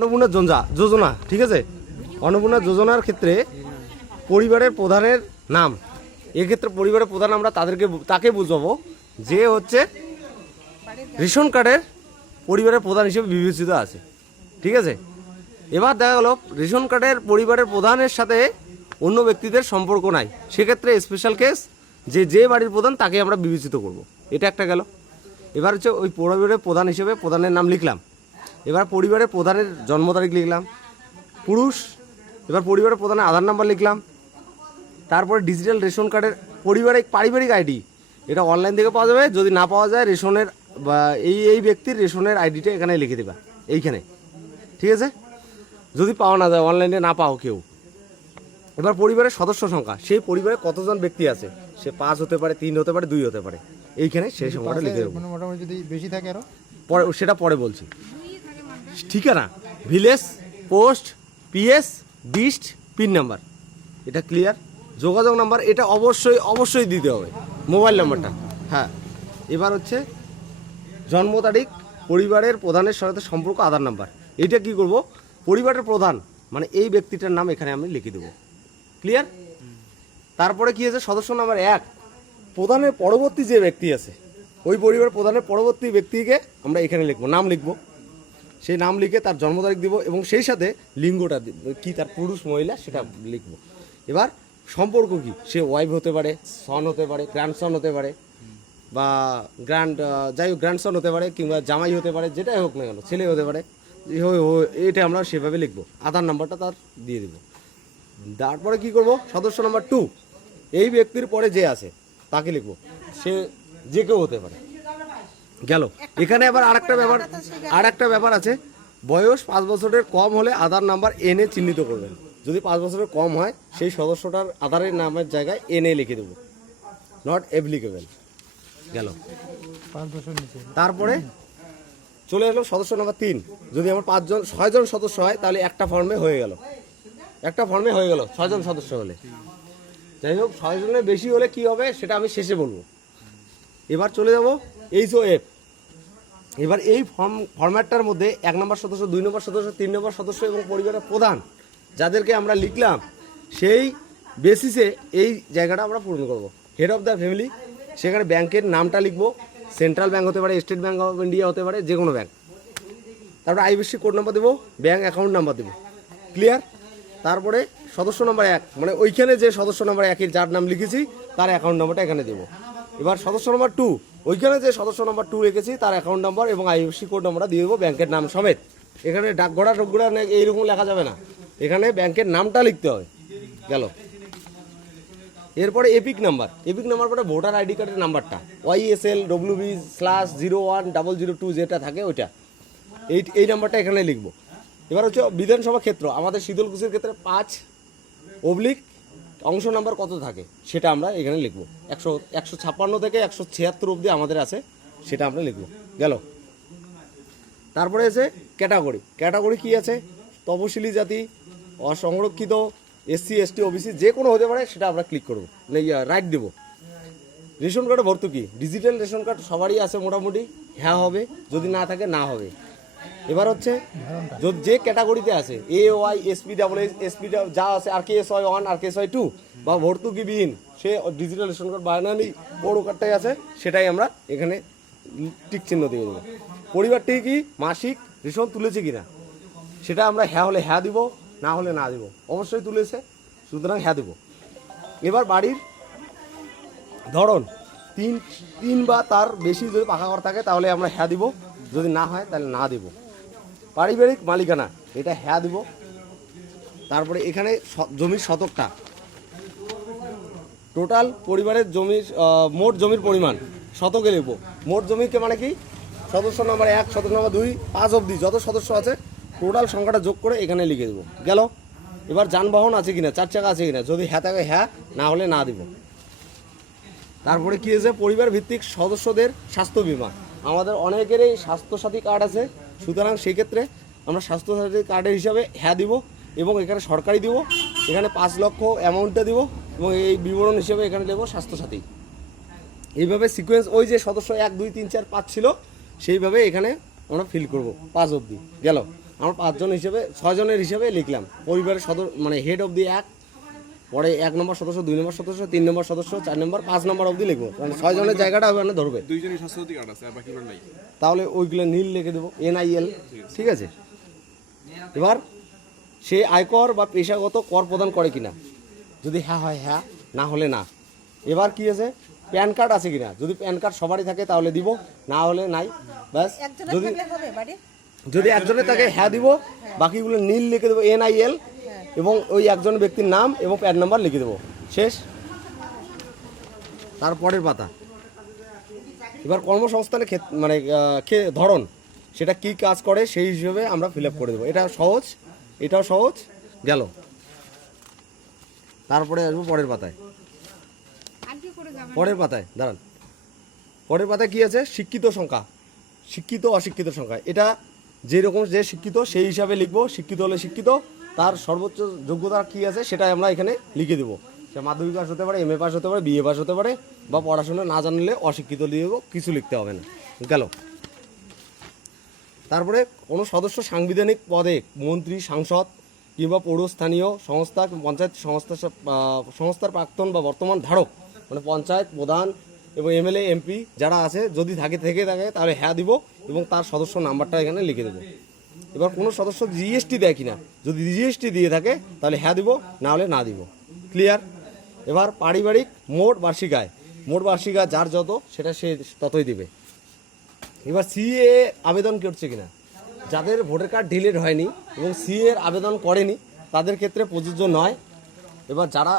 অন্নপূর্ণা যোজনা, ঠিক আছে। অন্নপূর্ণা যোজনার ক্ষেত্রে পরিবারের প্রধানের নাম, এক্ষেত্রে পরিবারের প্রধান আমরা তাকে বুঝাবো যে হচ্ছে রেশন কার্ডের পরিবারের প্রধান হিসেবে বিবেচিত আছে, ঠিক আছে। এবার দেখা গেল রেশন কার্ডের পরিবারের প্রধানের সাথে অন্য ব্যক্তিদের সম্পর্ক নাই, সেক্ষেত্রে স্পেশাল কেস যে বাড়ির প্রধান তাকে আমরা বিবেচিত করব, এটা একটা গেল। এবার হচ্ছে ওই পরিবারের প্রধান হিসেবে প্রধানের নাম লিখলাম, এবার পরিবারের প্রধানের জন্ম তারিখ লিখলাম, পুরুষ। এবার পরিবারের প্রধানের আধার নাম্বার লিখলাম, তারপরে ডিজিটাল রেশন কার্ডের পারিবারিক আইডি, এটা অনলাইন থেকে পাওয়া যাবে, যদি না পাওয়া যায় রেশনের বা এই ব্যক্তির রেশনের আইডিটা এখানে লিখে দেবা এইখানে, ঠিক আছে, যদি পাওয়া না যায়, অনলাইনে না পাও কেউ। এবার পরিবারের সদস্য সংখ্যা, সেই পরিবারে কতজন ব্যক্তি আছে, সে 5 হতে পারে, 3 হতে পারে, 2 হতে পারে, এইখানে সেই সংখ্যাটা লিখে দেবো। মোটামুটি যদি বেশি থাকে আরো পরে সেটা পরে বলছি। ঠিকানা, village, post, PS, dist, pin number, এটা ক্লিয়ার। যোগাযোগ নাম্বার এটা অবশ্যই দিতে হবে, মোবাইল নাম্বারটা। হ্যাঁ, এবার হচ্ছে জন্ম তারিখ, পরিবারের প্রধানের সাথে সম্পর্ক, আধার নাম্বার। এটা কি করব, পরিবারের প্রধান মানে এই ব্যক্তিটার নাম এখানে আমি লিখে দেবো, ক্লিয়ার। তারপরে কি আছে, সদস্য নাম্বার 1, প্রধানের পরবর্তী যে ব্যক্তি আছে, ওই পরিবারের প্রধানের পরবর্তী ব্যক্তিকে আমরা এখানে লিখবো, নাম লিখবো, সেই নাম লিখে তার জন্ম তারিখ দিব এবং সেই সাথে লিঙ্গটা কি, তার পুরুষ মহিলা সেটা লিখবো। এবার সম্পর্ক কি, সে ওয়াইফ হতে পারে, সন হতে পারে, গ্র্যান্ডসন হতে পারে, বা গ্র্যান্ডসন হতে পারে, কিংবা জামাই হতে পারে, যেটাই হোক না কেন, ছেলে হতে পারে, এটা আমরা সেভাবে লিখবো, আধার নাম্বারটা তার দিয়ে দেবো। তারপরে কি করব, সদস্য নাম্বার 2, এই ব্যক্তির পরে যে আছে তাকে লিখবো, সে যে কেউ হতে পারে, গেল। এখানে আবার আরেকটা ব্যাপার আছে, বয়স 5 বছরের কম হলে আধার নাম্বার এনে চিহ্নিত করবেন, যদি 5 বছরের কম হয় সেই সদস্যটার আধারের নামের জায়গায় এনে লিখে দেবো, নট অ্যাপ্লিকেবল, গেল। 5 বছর নিচে। তারপরে চলে আসলো সদস্য নাম্বার 3, যদি আমার 6 জন সদস্য হয় তাহলে একটা ফর্মে হয়ে গেল 6 জন সদস্য হলে। যাই হোক, 6 জনের বেশি হলে কি হবে সেটা আমি শেষে বলবো। এবার চলে যাব HOF। এবার এই ফরম্যাটটার মধ্যে 1 নম্বর সদস্য, 2 নম্বর সদস্য, 3 নম্বর সদস্য এবং পরিবারের প্রধান যাদেরকে আমরা লিখলাম, সেই বেসিসে এই জায়গাটা আমরা পূরণ করব। হেড অফ দ্য ফ্যামিলি, সেখানে ব্যাংকের নামটা লিখবো, সেন্ট্রাল ব্যাংক হতে পারে, স্টেট ব্যাংক অফ ইন্ডিয়া হতে পারে, যে কোনো ব্যাংক। তারপরে IFSC কোড নাম্বার দেবো, ব্যাংক অ্যাকাউন্ট নাম্বার দেবো, ক্লিয়ার। তারপরে সদস্য নাম্বার 1, মানে ওইখানে যে সদস্য নাম্বার 1 যার নাম লিখেছি তার অ্যাকাউন্ট নাম্বারটা এখানে দেবো। এবার সদস্য নাম্বার 2, ওইখানে যে সদস্য নাম্বার 2 রেখেছি তার অ্যাকাউন্ট নাম্বার এবং IFSC কোড নাম্বারটা দিয়ে দেবো, ব্যাংকের নাম সমেত। এখানে ডাকঘোড়া এইরকম লেখা যাবে না, এখানে ব্যাংকের নামটা লিখতে হবে, গেল। এরপরে এপিক নাম্বার পরে ভোটার আইডি কার্ডের নাম্বারটা, YSL/WB/010002 যেটা থাকে ওইটা, এই নাম্বারটা এখানে লিখবো। এবার হচ্ছে বিধানসভা ক্ষেত্র, আমাদের শীতলকুচির ক্ষেত্রে 5 অবলিক অংশ নাম্বার কত থাকে সেটা আমরা এখানে লিখবো, 156 থেকে 176 অবধি আমাদের আছে, সেটা আমরা লিখবো, গেল। তারপরে আছে ক্যাটাগরি কি আছে, তপশিলি জাতি, অসংরক্ষিত, SC ST OBC যে কোনো হতে পারে, সেটা আমরা ক্লিক করবো, রাইট দেবো। রেশন কার্ডে ভর্তুকি, ডিজিটাল রেশন কার্ড সবারই আছে মোটামুটি, হ্যাঁ হবে, যদি না থাকে না হবে। এবার হচ্ছে যে ক্যাটাগরিতে আছে AOI SPWH SP যা আছে RKSY 1 RKSY 2 বা ভর্তুকিবিহীন, সে ডিজিটাল রেশন কার্ড বানানি বড় কার্ডটাই আছে, সেটাই আমরা এখানে টিক চিহ্ন দিয়ে দেবো। পরিবারটি কি মাসিক রেশন তুলেছে কিনা সেটা আমরা হ্যাঁ হলে হ্যাঁ দিব, না হলে না দিব। অবশ্যই তুলেছে, সুতরাং হ্যাঁ দেব। এবার বাড়ির ধরন, 3 বা তার বেশি যদি পাকা ঘর থাকে তাহলে আমরা হ্যাঁ দিব, যদি না হয় তাহলে না দেব। পারিবারিক মালিকানা, এটা হ্যাঁ দিব। তারপরে এখানে জমির শতকটা, টোটাল পরিবারের জমির মোট জমির পরিমাণ শতকে লিখবো। মোট জমিকে মানে কি, সদস্য নাম্বার 1, সদস্য নাম্বার 2, 5 অবধি যত সদস্য আছে টোটাল সংখ্যাটা যোগ করে এখানে লিখে দেবো, গেল। এবার যানবাহন আছে কিনা, 4 চাকা আছে কিনা, যদি হ্যাঁ থাকে হ্যাঁ, না হলে না দিব। তারপরে কি আছে, পরিবার ভিত্তিক সদস্যদের স্বাস্থ্য বিমা, আমাদের অনেকেরই স্বাস্থ্যসাথী কার্ড আছে, সুতরাং সেই ক্ষেত্রে আমরা স্বাস্থ্যসাথী কার্ডের হিসাবে হ্যাঁ দিব এবং এখানে সরকারি দিব, এখানে 5 লক্ষ অ্যামাউন্টটা দিব এবং এই বিবরণ হিসেবে এখানে দেবো স্বাস্থ্যসাথী। এইভাবে সিকোয়েন্স, ওই যে সদস্য 1 2 3 4 5 ছিল সেইভাবে এখানে আমরা ফিল করব 5 অবধি, গেল। আমরা 5 জন হিসেবে 6 জনের হিসেবে লিখলাম পরিবারের মানে হেড অফ দি এক, পরে 1 নম্বর সদস্য, 2 নম্বর সদস্য, 3 নম্বর সদস্য, 4 নম্বর, 5 নম্বর অবধি লিখবো, মানে 6 জনের জায়গাটা ওখানে ধরবে। দুইজনই স্বাস্থ্যসাথী কার্ড আছে আর বাকিগুলো নাই। তাহলে ওইগুলো নীল লিখে দেবো, NIL, ঠিক আছে। এবার সে আয়কর বা পেশাগত কর প্রদান করে কিনা, যদি হ্যাঁ হয় হ্যাঁ, না হলে না। এবার কি আছে, প্যান কার্ড আছে কিনা, যদি প্যান কার্ড সবারই থাকে তাহলে দিব, না হলে নাই, ব্যাস। যদি যদি একজনের থাকে হ্যাঁ দিব, বাকিগুলো নীল লিখে দেবো NIL, এবং ওই একজন ব্যক্তির নাম এবং প্যান নাম্বার লিখে দেবো, শেষ। তারপরের পাতা, এবার কর্মসংস্থানের মানে ধরন, সেটা কি কাজ করে সেই হিসেবে আমরা ফিল আপ করে দেবো। এটা সহজ, এটাও সহজ, গেল। তারপরে আসবো পরের পাতায়। পরের পাতায় দাঁড়ান, পরের পাতায় কি আছে, শিক্ষিত সংখ্যা, শিক্ষিত অশিক্ষিত সংখ্যা। এটা যেরকম যে শিক্ষিত সেই হিসাবে লিখবো, শিক্ষিত হলে শিক্ষিত, তার সর্বোচ্চ যোগ্যতা কি আছে সেটাই আমরা এখানে লিখে দেবো। সে মাধ্যমিক পাস হতে পারে, MA পাস হতে পারে, BA পাস হতে পারে, বা পড়াশোনা না জানলে অশিক্ষিত দিয়ে দেবো, কিছু লিখতে হবে না, গেল। তারপরে কোনো সদস্য সাংবিধানিক পদে, মন্ত্রী, সাংসদ কিংবা পৌরস্থানীয় সংস্থা, পঞ্চায়েত সংস্থার প্রাক্তন বা বর্তমান ধারক, মানে পঞ্চায়েত প্রধান এবং MLA MP যারা আছে, যদি থেকে থাকে তাহলে হ্যাঁ দিব, এবং তার সদস্য নাম্বারটা এখানে লিখে দেবো। এবার কোনো সদস্য GST দেয় কিনা, যদি GST দিয়ে থাকে তাহলে হ্যাঁ দিব, না হলে না দিব, ক্লিয়ার। এবার পারিবারিক মোট বার্ষিক আয়, মোট বার্ষিক আয় যার যত সেটা সে ততই দিবে। এবার CA আবেদন করছে কিনা, যাদের ভোটার কার্ড ডিলিট হয়নি এবং CA এর আবেদন করেনি তাদের ক্ষেত্রে প্রযোজ্য নয়। এবার যারা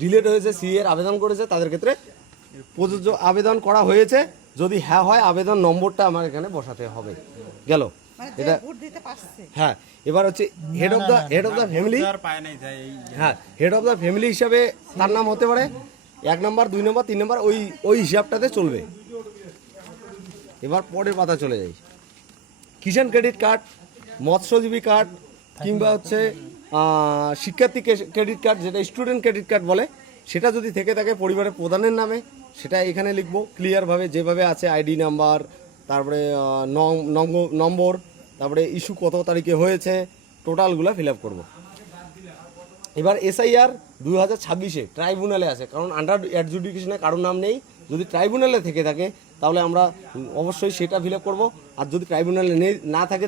ডিলিট হয়েছে, CA এর আবেদন করেছে, তাদের ক্ষেত্রে প্রযোজ্য। আবেদন করা হয়েছে, যদি হ্যাঁ হয় আবেদন নম্বরটা আমার এখানে বসাতে হবে, গেল। এটা হ্যাঁ। এবার হচ্ছে হেড অফ দ্য ফ্যামিলি, হ্যাঁ, হেড অফ দ্য ফ্যামিলি হিসাবে তার নাম হতে পারে 1 নম্বর, 2 নম্বর, 3 নম্বর, ওই হিসাবটাতে চলবে। এবার পরের পাতা চলে যাই, কিষাণ ক্রেডিট কার্ড, মৎস্যজীবী কার্ড, কিংবা হচ্ছে শিক্ষার্থী ক্রেডিট কার্ড, যেটা স্টুডেন্ট ক্রেডিট কার্ড বলে, সেটা যদি থেকে থাকে পরিবারের প্রধানের নামে, সেটা এখানে লিখবো ক্লিয়ারভাবে, যেভাবে আছে ID নাম্বার, তারপরে নম্বর, তারপরে ইস্যু কত তারিখে হয়েছে, টোটালগুলো ফিল আপ করবো। এবার SIR 2026-এ ট্রাইব্যুনালে আছে, কারণ আন্ডার অ্যাডজুডিকেশনে কারোর নাম নেই। যদি ট্রাইব্যুনালে থেকে থাকে তাহলে আমরা অবশ্যই সেটা ফিল আপ করবো, আর যদি ট্রাইব্যুনালে না থাকে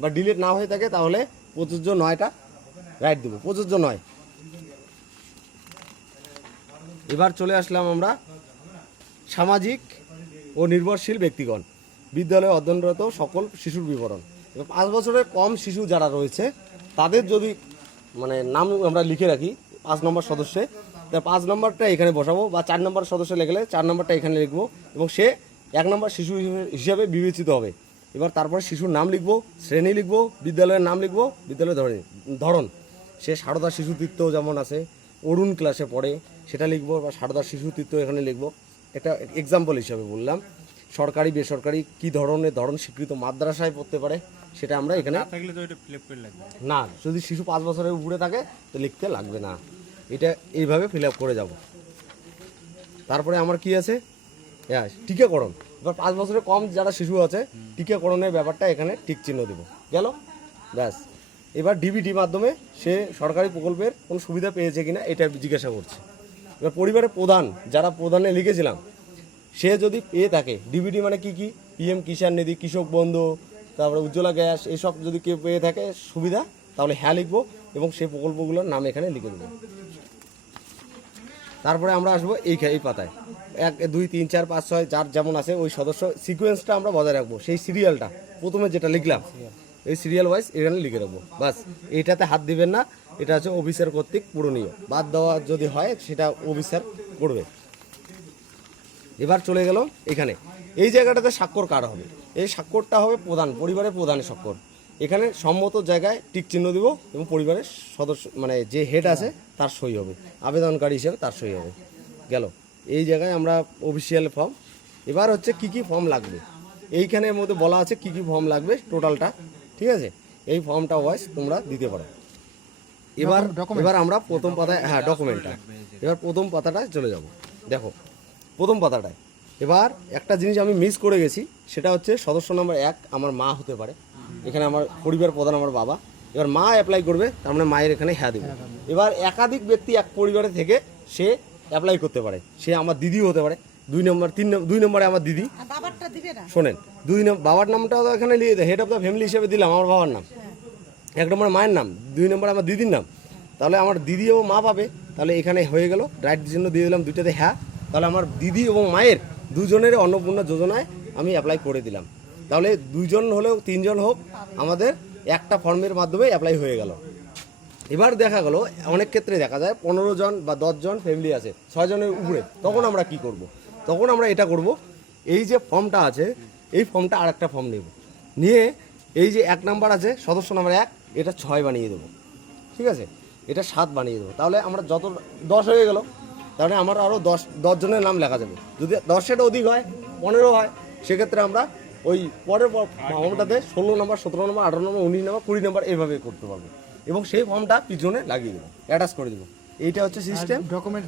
বা ডিলিট না হয়ে থাকে তাহলে প্রযোজ্য নয়টা রাইট দেবো, প্রযোজ্য নয়। এবার চলে আসলাম আমরা সামাজিক ও নির্ভরশীল ব্যক্তিগণ, বিদ্যালয়ে অধ্যয়নরত সকল শিশুর বিবরণ। এবার 5 বছরের কম শিশু যারা রয়েছে তাদের যদি মানে নাম আমরা লিখে রাখি 5 নম্বর সদস্যে, তার 5 নম্বরটা এখানে বসাবো, বা 4 নম্বর সদস্য লিখলে 4 নম্বরটা এখানে লিখবো, এবং সে 1 নম্বর শিশু হিসেবে বিবেচিত হবে। এবার তারপরে শিশুর নাম লিখবো, শ্রেণী লিখবো, বিদ্যালয়ের নাম লিখবো, বিদ্যালয়ের ধরন। সে সারদা শিশুতীর্থ যেমন আছে, অরুণ ক্লাসে পড়ে, সেটা লিখবো, বা সারদা শিশুতীর্থ এখানে লিখবো। এটা এক্সাম্পল হিসাবে বললাম। সরকারি বেসরকারি কি ধরন স্বীকৃত মাদ্রাসায় পড়তে পারে, সেটা আমরা এখানে না, যদি শিশু 5 বছরের উপরে থাকে তো লিখতে লাগবে না, এটা এইভাবে ফিল আপ করে যাব। তারপরে আমার কি আছে, হ্যাঁ, টিকাকরণ। এবার 5 বছরের কম যারা শিশু আছে, টিকাকরণের ব্যাপারটা এখানে টিক চিহ্ন দেবো, গেল, ব্যাস। এবার DBT মাধ্যমে সে সরকারি প্রকল্পের কোন সুবিধা পেয়েছে কিনা এটা জিজ্ঞাসা করছে। এবার পরিবারের প্রধান, যারা প্রধানে লিখেছিলাম, সে যদি পেয়ে থাকে, DBT মানে কি PM কিষাণ নিধি, কৃষক বন্ধু, তারপরে উজ্জ্বলা গ্যাস, এইসব যদি কেউ পেয়ে থাকে সুবিধা, তাহলে হ্যাঁ লিখবো, এবং সেই প্রকল্পগুলোর নাম এখানে লিখে দেবো। তারপরে আমরা আসবো এই পাতায় 1 2 3 4 5 6 যার যেমন আছে ওই সদস্য সিকোয়েন্সটা আমরা বজায় রাখবো, সেই সিরিয়ালটা প্রথমে যেটা লিখলাম এই সিরিয়াল ওয়াইজ এখানে লিখে রাখবো, বাস। এইটাতে হাত দিবেন না, এটা হচ্ছে অফিসার কর্তৃক পূরণীয়, বাদ দেওয়া যদি হয় সেটা অফিসার করবে। এবার চলে গেল এখানে, এই জায়গাটাতে স্বাক্ষর কার হবে, এই স্বাক্ষরটা হবে প্রধান, পরিবারের প্রধানের স্বাক্ষর। এখানে সম্মত জায়গায় টিক চিহ্ন দিব, এবং পরিবারের সদস্য মানে যে হেড আছে তার সই হবে, আবেদনকারী হিসেবে তার সই হবে, গেল। এই জায়গায় আমরা অফিসিয়াল ফর্ম। এবার হচ্ছে কি কি ফর্ম লাগবে, এইখানের মধ্যে বলা আছে কি কি ফর্ম লাগবে টোটালটা, ঠিক আছে। এই ফর্মটা ওয়াইজ তোমরা দিতে পারো। এবার আমরা প্রথম পাতায়, হ্যাঁ, ডকুমেন্টটা। এবার প্রথম পাতাটায় চলে যাব। দেখো প্রথম পাতাটায় এবার একটা জিনিস আমি মিস করে গেছি, সেটা হচ্ছে সদস্য নম্বর 1 আমার মা হতে পারে, এখানে আমার পরিবার প্রধান আমার বাবা। এবার মা অ্যাপ্লাই করবে, তার মানে মায়ের এখানে হ্যাঁ দেবে। এবার একাধিক ব্যক্তি এক পরিবারে থেকে সে অ্যাপ্লাই করতে পারে, সে আমার দিদিও হতে পারে। 2 নম্বর 2 নম্বরে আমার দিদি, বাবারটা দিবে না। শোনেন, 2 নম্বর বাবার নামটাও তো এখানে লিখে হেড অফ দ্য ফ্যামিলি হিসেবে দিলাম আমার বাবার নাম, 1 নম্বরে মায়ের নাম, 2 নম্বরে আমার দিদির নাম, তাহলে আমার দিদি এবং মা পাবে। তাহলে এখানে হয়ে গেল, রাইটের জন্য দিয়ে দিলাম 2টাতে হ্যাঁ, তাহলে আমার দিদি এবং মায়ের দুজনের অন্নপূর্ণা যোজনায় আমি অ্যাপ্লাই করে দিলাম। তাহলে 2 জন হলেও 3 জন হোক, আমাদের একটা ফর্মের মাধ্যমে অ্যাপ্লাই হয়ে গেল। এবার দেখা গেল অনেক ক্ষেত্রে দেখা যায় 15 জন বা 10 জন ফ্যামিলি আছে, 6 জনের উপরে, তখন আমরা কি করব? তখন আমরা এটা করব, এই যে ফর্মটা আছে এই ফর্মটা আর একটা ফর্ম নেব, নিয়ে এই যে 1 নাম্বার আছে সদস্য নাম্বার 1, এটা 6 বানিয়ে দেবো, ঠিক আছে, এটা 7 বানিয়ে দেবো। তাহলে আমরা যত 10 হয়ে গেল, তাহলে আমার আরও 10 জনের নাম লেখা যাবে। যদি 10-এর অধিক হয়, 15 হয়, সেক্ষেত্রে আমরা ওই পরের ফর্মটাতে 16 নম্বর, 17 নম্বর, 18 নম্বর, 19 নম্বর, 20 নম্বর এইভাবে করতে পারবো, এবং সেই ফর্মটা পিছনে লাগিয়ে দেবো, অ্যাটাচ করে দেবো। এইটা হচ্ছে সিস্টেম। ডকুমেন্ট